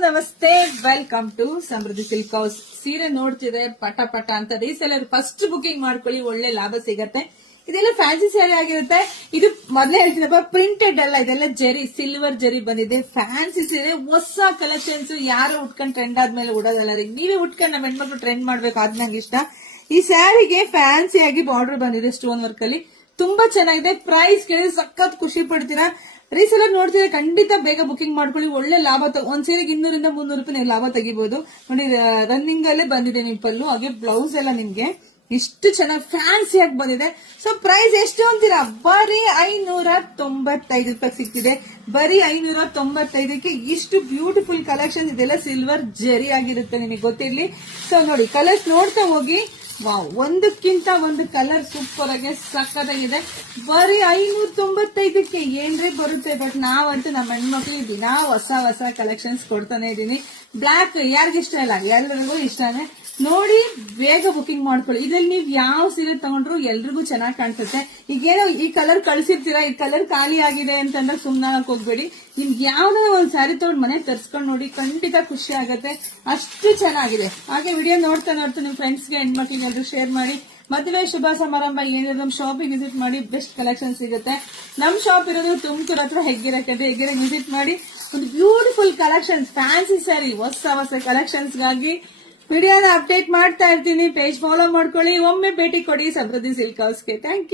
ನಮಸ್ತೆ, welcome to Samruddhi silk house. ಸೀರೆ ನೋಡ್ತಿದ್ರೆ ಪಟ ಪಟ ಅಂತ ರೀಸೆಲ್ಲರ್ ಫಸ್ಟ್ ಬುಕಿಂಗ್ ಮಾಡ್ಕೊಳ್ಳಿ, ಒಳ್ಳೆ ಲಾಭ ಸಿಗತ್ತೆ. ಇದೆಲ್ಲ ಫ್ಯಾನ್ಸಿ ಸ್ಯಾರಿ ಆಗಿರುತ್ತೆ. ಇದು ಮೊದಲೇ ಹೇಳ್ತೀನಪ್ಪ, ಪ್ರಿಂಟೆಡ್ ಅಲ್ಲ, ಇದೆಲ್ಲ ಜರಿ, ಸಿಲ್ವರ್ ಜರಿ ಬಂದಿದೆ. ಫ್ಯಾನ್ಸಿ ಸೀರೆ, ಹೊಸ ಕಲೆಕ್ಷನ್ಸ್. ಯಾರು ಉಟ್ಕೊಂಡು ಟ್ರೆಂಡ್ ಆದ್ಮೇಲೆ ಉಡೋದಲ್ಲ ರೀ, ನೀವೇ ಉಟ್ಕೊಂಡು ನಮ್ಮ ಹೆಣ್ಮಕ್ಳು ಟ್ರೆಂಡ್ ಮಾಡ್ಬೇಕು, ಅದ್ ನಂಗೆ ಇಷ್ಟ. ಈ ಸ್ಯಾರಿಗೆ ಫ್ಯಾನ್ಸಿ ಆಗಿ ಬಾರ್ಡರ್ ಬಂದಿದೆ ಸ್ಟೋನ್ ವರ್ಕ್ ಅಲ್ಲಿ, ತುಂಬಾ ಚೆನ್ನಾಗಿದೆ. ಪ್ರೈಸ್ ಕೇಳಿ ಸಖತ್ ಖುಷಿ ಪಡ್ತೀರಾ. ರೀಸೆಲ್ಲರ್ ನೋಡ್ತಿದ್ರೆ ಖಂಡಿತ ಬೇಗ ಬುಕಿಂಗ್ ಮಾಡ್ಕೊಳ್ಳಿ, ಒಳ್ಳೆ ಲಾಭ. ಒಂದ್ ಸೀರೆಗೆ 200 - 300 ರೂಪಾಯಿ ಲಾಭ ತೆಗಿಬಹುದು. ನೋಡಿ, ರನ್ನಿಂಗ್ ಅಲ್ಲೇ ಬಂದಿದೆ ನಿಮ್ ಪಲ್ಲು, ಹಾಗೆ ಬ್ಲೌಸ್ ಎಲ್ಲ ನಿಮ್ಗೆ ಇಷ್ಟು ಚೆನ್ನಾಗಿ ಫ್ಯಾನ್ಸಿ ಆಗಿ ಬಂದಿದೆ. ಸೊ ಪ್ರೈಸ್ ಎಷ್ಟು ಅಂತೀರಾ? ಬರೀ 595 ರೂಪಾಯಿ ಸಿಗ್ತಿದೆ. ಬರೀ 595ಕ್ಕೆ ಇಷ್ಟು ಬ್ಯೂಟಿಫುಲ್ ಕಲೆಕ್ಷನ್. ಇದೆಲ್ಲ ಸಿಲ್ವರ್ ಜರಿ ಆಗಿರುತ್ತೆ, ನಿಮಗೆ ಗೊತ್ತಿರ್ಲಿ. ಸೊ ನೋಡಿ, ಕಲರ್ಸ್ ನೋಡ್ತಾ ಹೋಗಿ. ವಾವ್, ಒಂದಕ್ಕಿಂತ ಒಂದು ಕಲರ್ ಸೂಪರ್ ಆಗಿ ಸಕ್ಕತ್ತಾಗಿದೆ. ಬರೀ 595ಕ್ಕೆ ಏನ್ರಿ ಬರುತ್ತೆ. ಬಟ್ ನಾವಂತೂ ನಮ್ಮ ಹೆಣ್ಮಕ್ಳಿಗೆ ದಿನ ಹೊಸ ಹೊಸ ಕಲೆಕ್ಷನ್ಸ್ ಕೊಡ್ತಾನೆ ಇದೀನಿ. ಬ್ಲಾಕ್ ಯಾರಿಗಿಷ್ಟ ಇಲ್ಲ, ಎಲ್ಲರಿಗೂ ಇಷ್ಟನೇ. ನೋಡಿ, ಬೇಗ ಬುಕಿಂಗ್ ಮಾಡ್ಕೊಳ್ಳಿ. ಇದ್ರಲ್ಲಿ ನೀವು ಯಾವ ಸೀರೆ ತಗೊಂಡ್ರು ಎಲ್ರಿಗೂ ಚೆನ್ನಾಗಿ ಕಾಣಿಸುತ್ತೆ. ಈಗೇನೋ ಈ ಕಲರ್ ಕಳ್ಸಿರ್ತೀರಾ, ಈ ಕಲರ್ ಖಾಲಿ ಆಗಿದೆ ಅಂತಂದ್ರೆ ಸುಮ್ನಾಕ್ ಹೋಗ್ಬೇಡಿ. ನಿಮ್ಗೆ ಯಾವ್ದಾರ ಒಂದ್ ಸ್ಯಾರಿ ತಗೊಂಡ್ ಮನೆ ತರ್ಸ್ಕೊಂಡ್ ನೋಡಿ, ಖಂಡಿತ ಖುಷಿ ಆಗತ್ತೆ, ಅಷ್ಟು ಚೆನ್ನಾಗಿದೆ. ಹಾಗೆ ವಿಡಿಯೋ ನೋಡ್ತಾ ನಿಮ್ ಫ್ರೆಂಡ್ಸ್ಗೆ, ಹೆಣ್ಮಕ್ಳಿಗೆ ಎಲ್ಲರೂ ಶೇರ್ ಮಾಡಿ. ಮದುವೆ ಶುಭ ಸಮಾರಂಭ ಏನಿದೆ, ನಮ್ ಶಾಪಿಗೆ ವಿಸಿಟ್ ಮಾಡಿ, ಬೆಸ್ಟ್ ಕಲೆಕ್ಷನ್ ಸಿಗುತ್ತೆ. ನಮ್ ಶಾಪ್ ಇರೋದು ತುಮಕೂರು ಹತ್ರ ಹೆಗ್ಗೆರೆ ವಿಸಿಟ್ ಮಾಡಿ. ಒಂದು ಬ್ಯೂಟಿಫುಲ್ ಕಲೆಕ್ಷನ್ಸ್, ಫ್ಯಾನ್ಸಿ ಸ್ಯಾರಿ, ಹೊಸ ಹೊಸ ಕಲೆಕ್ಷನ್ಸ್ ಗಾಗಿ ವಿಡಿಯೋನ ಅಪ್ಡೇಟ್ ಮಾಡ್ತಾ ಇರ್ತೀನಿ. ಪೇಜ್ ಫಾಲೋ ಮಾಡ್ಕೊಳ್ಳಿ, ಒಮ್ಮೆ ಭೇಟಿ ಕೊಡಿ ಸಮೃದ್ಧಿ ಸಿಲ್ಕ್ ಹೌಸ್ಗೆ. Thank you.